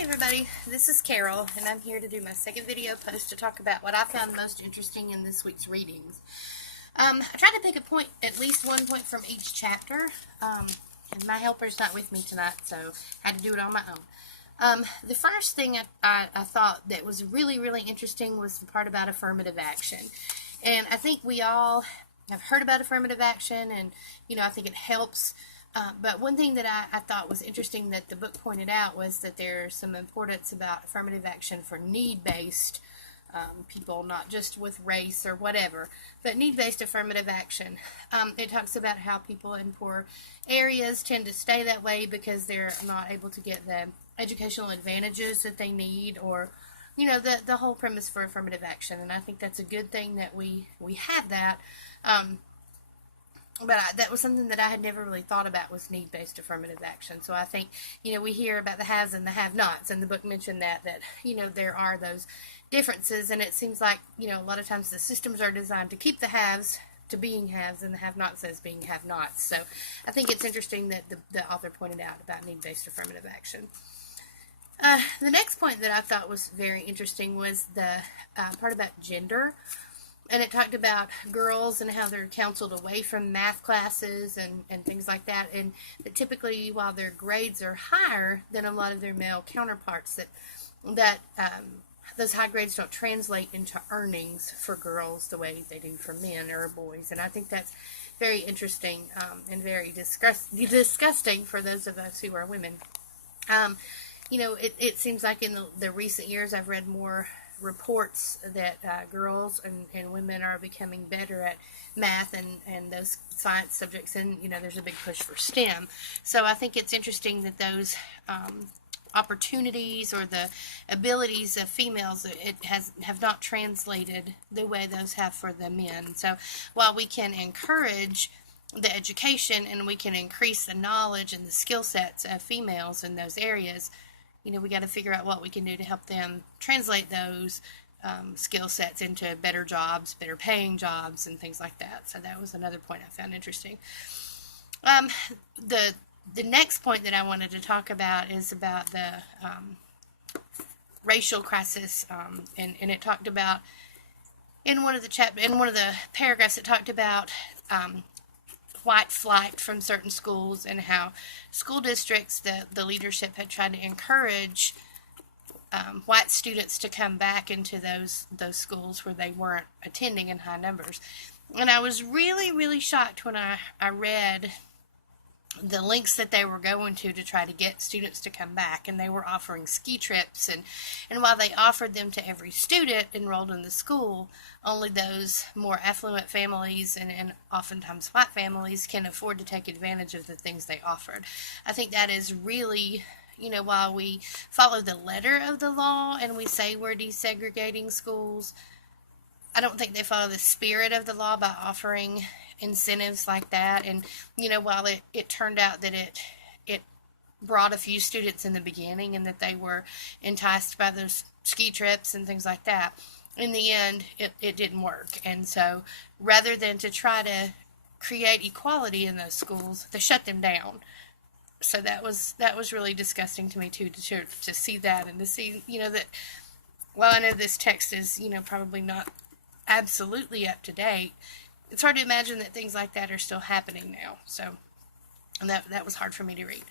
Hi everybody, this is Carol, and I'm here to do my second video post to talk about what I found most interesting in this week's readings. I tried to pick a point, at least one point from each chapter, and my helper's not with me tonight, so I had to do it on my own. The first thing I thought that was really interesting was the part about affirmative action. And I think we all have heard about affirmative action, and, I think it helps. But one thing that I thought was interesting that the book pointed out was that there's some importance about affirmative action for need-based people, not just with race or whatever, but need-based affirmative action. It talks about how people in poor areas tend to stay that way because they're not able to get the educational advantages that they need, or the whole premise for affirmative action. And I think that's a good thing that we have that. But that was something that I had never really thought about, was need-based affirmative action. So I think, we hear about the haves and the have-nots, and the book mentioned that there are those differences, and it seems like, a lot of times the systems are designed to keep the haves to being haves and the have-nots as being have-nots. So I think it's interesting that the author pointed out about need-based affirmative action. The next point that I thought was very interesting was the part about gender. And it talked about girls and how they're counseled away from math classes and things like that. And that typically, while their grades are higher than a lot of their male counterparts, that those high grades don't translate into earnings for girls the way they do for men or boys. And I think that's very interesting and very disgusting for those of us who are women. It seems like in the recent years I've read more reports that girls and women are becoming better at math and those science subjects, and there's a big push for STEM. So I think it's interesting that those opportunities or the abilities of females have not translated the way those have for the men. So while we can encourage the education and we can increase the knowledge and the skill sets of females in those areas, we got to figure out what we can do to help them translate those skill sets into better jobs, better paying jobs, and things like that. So that was another point I found interesting. The next point that I wanted to talk about is about the racial crisis, and it talked about in one of the paragraphs it talked about white flight from certain schools, and how school districts, the leadership had tried to encourage white students to come back into those schools where they weren't attending in high numbers. And I was really shocked when I read the links that they were going to try to get students to come back, and they were offering ski trips, and while they offered them to every student enrolled in the school, only those more affluent families and oftentimes white families can afford to take advantage of the things they offered. I think that is really, while we follow the letter of the law and we say we're desegregating schools, I don't think they follow the spirit of the law by offering incentives like that. And while it turned out that it brought a few students in the beginning and that they were enticed by those ski trips and things like that, in the end it didn't work. And so rather than to try to create equality in those schools, they shut them down. So that was really disgusting to me too, to see that, and to see that while I know this text is probably not absolutely up to date, it's hard to imagine that things like that are still happening now. So, and that was hard for me to read.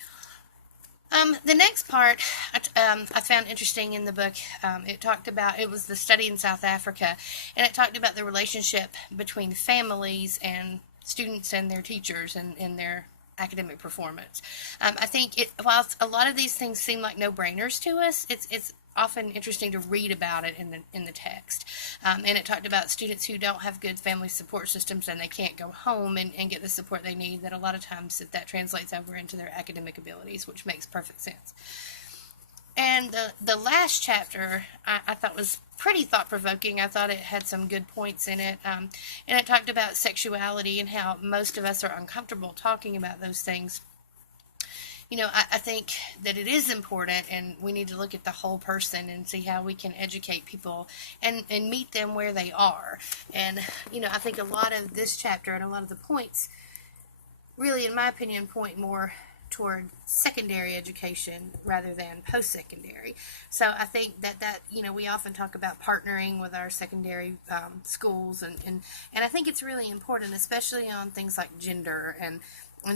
The next part I found interesting in the book. It was the study in South Africa, and it talked about the relationship between families and students and their teachers and their academic performance. I think while a lot of these things seem like no-brainers to us, it's often interesting to read about it in the text. And it talked about students who don't have good family support systems and they can't go home and get the support they need, that a lot of times that translates over into their academic abilities, which makes perfect sense. And the last chapter I thought was pretty thought-provoking. I thought it had some good points in it. And it talked about sexuality and how most of us are uncomfortable talking about those things. I think that it is important, and we need to look at the whole person and see how we can educate people and meet them where they are. And, I think a lot of this chapter and a lot of the points really, in my opinion, point more toward secondary education rather than post-secondary. So I think that we often talk about partnering with our secondary schools, and I think it's really important, especially on things like gender and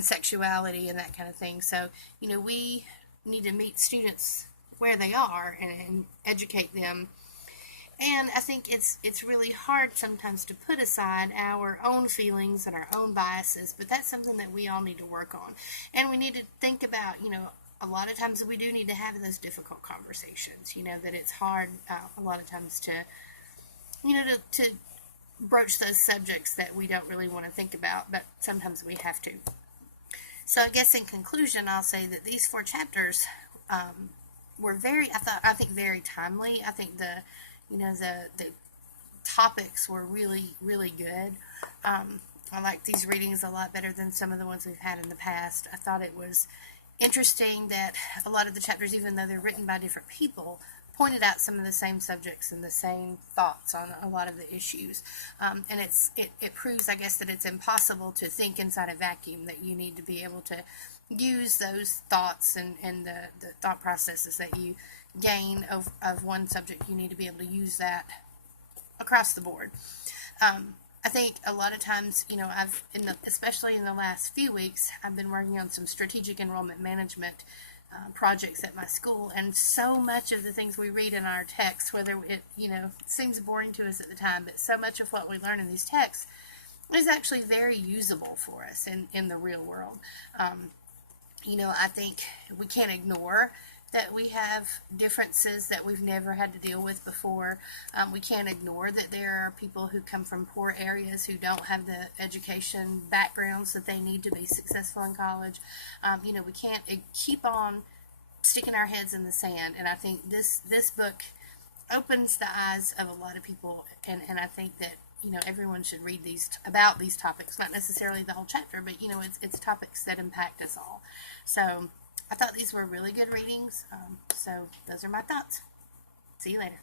sexuality and that kind of thing. So we need to meet students where they are and educate them. And I think it's really hard sometimes to put aside our own feelings and our own biases, but that's something that we all need to work on. And we need to think about, a lot of times we do need to have those difficult conversations, that it's hard a lot of times to broach those subjects that we don't really want to think about, but sometimes we have to. So I guess in conclusion, I'll say that these 4 chapters were I think very timely. I think the topics were really, really good. I like these readings a lot better than some of the ones we've had in the past. I thought it was interesting that a lot of the chapters, even though they're written by different people, pointed out some of the same subjects and the same thoughts on a lot of the issues. And it proves, I guess, that it's impossible to think inside a vacuum, that you need to be able to use those thoughts and the thought processes that you gain of one subject. You need to be able to use that across the board. I think a lot of times, especially in the last few weeks, I've been working on some strategic enrollment management projects at my school, and so much of the things we read in our texts, whether it seems boring to us at the time, but so much of what we learn in these texts is actually very usable for us in the real world. I think we can't ignore that we have differences that we've never had to deal with before. We can't ignore that there are people who come from poor areas who don't have the education backgrounds that they need to be successful in college. We can't keep on sticking our heads in the sand, and I think this book opens the eyes of a lot of people, and I think that everyone should read about these topics, not necessarily the whole chapter, but it's topics that impact us all. So I thought these were really good readings. So those are my thoughts. See you later.